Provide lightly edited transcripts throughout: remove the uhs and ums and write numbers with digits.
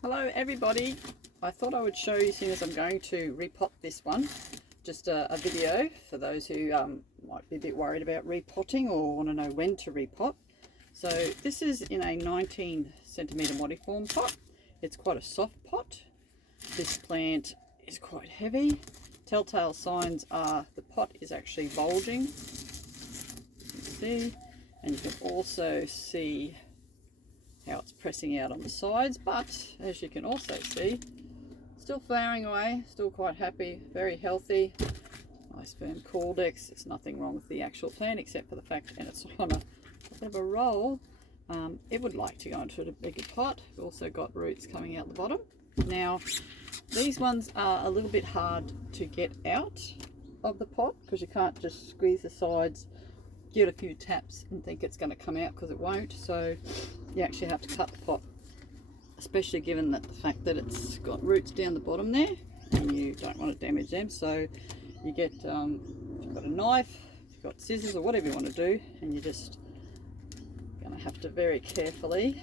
Hello everybody, I thought I would show you, seeing as I'm going to repot this one, just a video for those who might be a bit worried about repotting or want to know when to repot. So this is in a 19 centimetre modiform pot. It's quite a soft pot. This plant is quite heavy. Telltale signs are the pot is actually bulging, you can see, and you can also see how it's pressing out on the sides, but as you can also see, still flowering away, still quite happy, very healthy, nice firm cordex. There's nothing wrong with the actual plant except for the fact that it's on a bit of a roll. It would like to go into a bigger pot. We've also got roots coming out the bottom. Now these ones are a little bit hard to get out of the pot because you can't just squeeze the sides, give it a few taps and think it's going to come out, because it won't. So you actually have to cut the pot, especially given that the fact that it's got roots down the bottom there and you don't want to damage them. So you get, if you've got a knife, if you've got scissors or whatever you want to do, and you're just going to have to very carefully,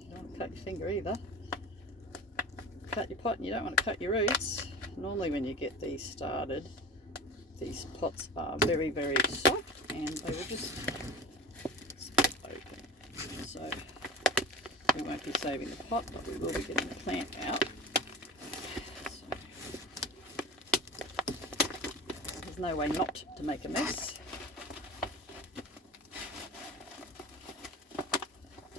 you don't want to cut your finger either, cut your pot, and you don't want to cut your roots. Normally when you get these started, these pots are very, very soft and they will just split open. So we won't be saving the pot, but we will be getting the plant out. So there's no way not to make a mess.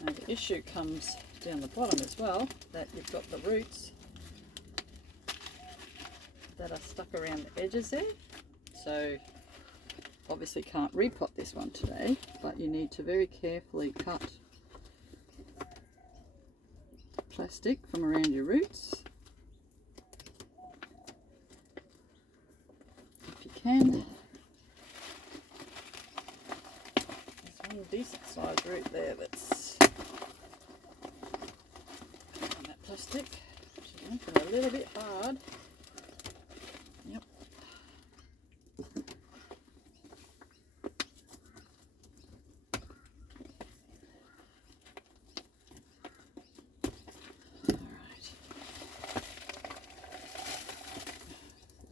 Now the issue comes down the bottom as well, that you've got the roots that are stuck around the edges there. So obviously can't repot this one today, but you need to very carefully cut plastic from around your roots if you can. There's one decent sized root there that's on that plastic, which is making it a little bit hard. Yep.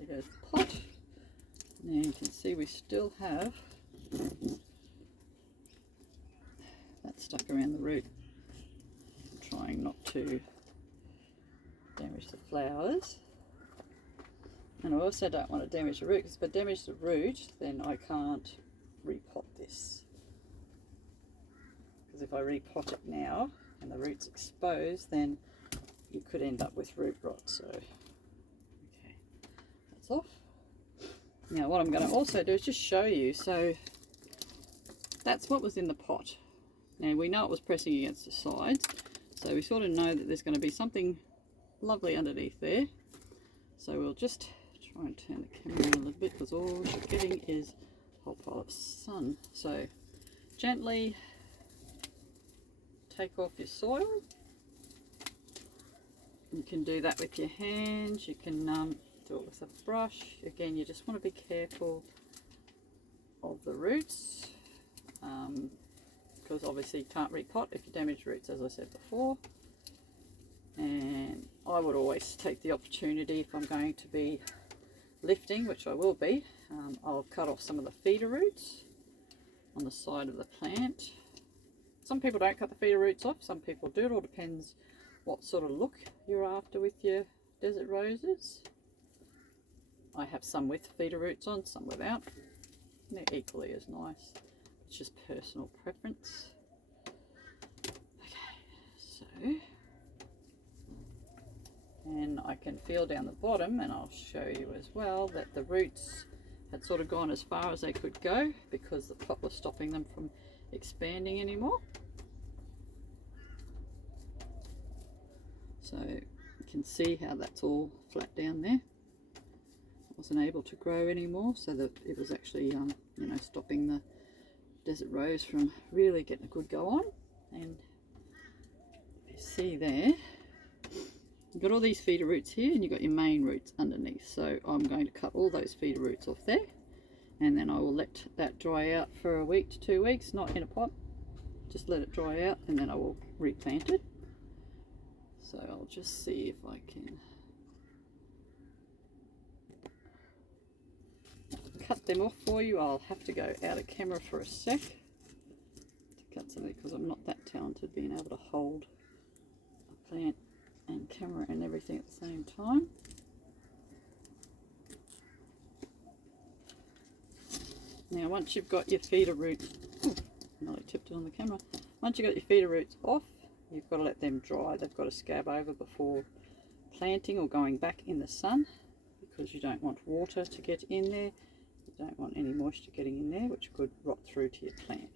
There's the pot. Now you can see we still have that stuck around the root. I'm trying not to damage the flowers, and I also don't want to damage the root, because if I damage the root then I can't repot this, because if I repot it now and the root's exposed, then you could end up with root rot. So off. Now what I'm going to also do is just show you. So that's what was in the pot. Now we know it was pressing against the sides, so we sort of know that there's going to be something lovely underneath there. So we'll just try and turn the camera in a little bit, because all you're getting is a whole pile of sun. So gently take off your soil. You can do that with your hands, you can do it with a brush. Again, you just want to be careful of the roots, because obviously you can't repot if you damage roots, as I said before. And I would always take the opportunity, if I'm going to be lifting, which I will be, I'll cut off some of the feeder roots on the side of the plant. Some people don't cut the feeder roots off, some people do. It all depends what sort of look you're after with your desert roses. I have some with feeder roots on, some without. They're equally as nice. It's just personal preference. Okay, so, and I can feel down the bottom, and I'll show you as well, that the roots had sort of gone as far as they could go because the pot was stopping them from expanding anymore. So you can see how that's all flat down there. Wasn't able to grow anymore, so that it was actually you know, stopping the desert rose from really getting a good go on. And you see there, you've got all these feeder roots here, and you've got your main roots underneath. So I'm going to cut all those feeder roots off there, and then I will let that dry out for a week to 2 weeks, not in a pot, just let it dry out, and then I will replant it. So I'll just see if I can cut them off for you. I'll have to go out of camera for a sec to cut something because I'm not that talented being able to hold a plant and camera and everything at the same time. Now once you've got your feeder roots, nearly tipped it on the camera. Once you've got your feeder roots off, you've got to let them dry. They've got to scab over before planting or going back in the sun, because you don't want water to get in there. You don't want any moisture getting in there, which could rot through to your plant.